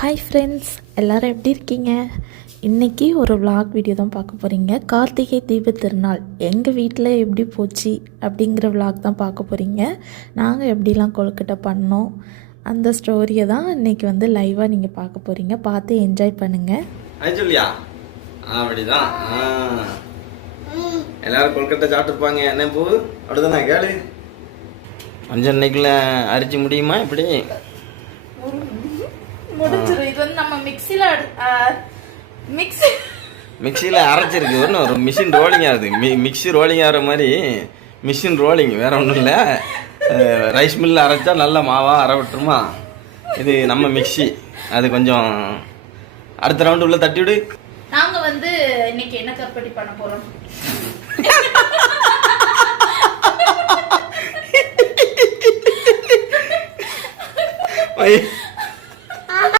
Hi friends, எல்லோரும் எப்படி இருக்கீங்க? இன்றைக்கி ஒரு vlog வீடியோ தான் பார்க்க போகிறீங்க. கார்த்திகை தீபத் திருநாள் எங்கள் வீட்டில் எப்படி போச்சு அப்படிங்கிற vlog தான் பார்க்க போகிறீங்க. நாங்கள் எப்படிலாம் கொழுக்கட்டை பண்ணோம் அந்த ஸ்டோரியை தான் இன்றைக்கி வந்து லைவாக நீங்கள் பார்க்க போகிறீங்க. பார்த்து என்ஜாய் பண்ணுங்கள். சொல்லியா அப்படிதான் எல்லாரும் கொழுக்கட்டை சாப்பிட்டுருப்பாங்க. என்ன பூ அப்படிதானே கேளு. கொஞ்சம் இன்னைக்குள்ள அரிச்சு முடியுமா? இப்படி முடிச்சிரும். இது வந்து நம்ம மிக்சியில் அரைச்சிருக்கு. ஒன்றும் ஒரு மிஷின் ரோலிங் ஆகுது. மிக்சி ரோலிங் ஆகிற மாதிரி மிஷின் ரோலிங், வேற ஒன்றும் இல்லை. ரைஸ் மில்லில் அரைச்சா நல்ல மாவாக அரை விட்டுருமா. இது நம்ம மிக்சி. அது கொஞ்சம் அடுத்த ரவுண்டு உள்ள தட்டி விடு. நாங்கள் வந்து இன்னைக்கு என்ன கற்படி பண்ண போகிறோம்?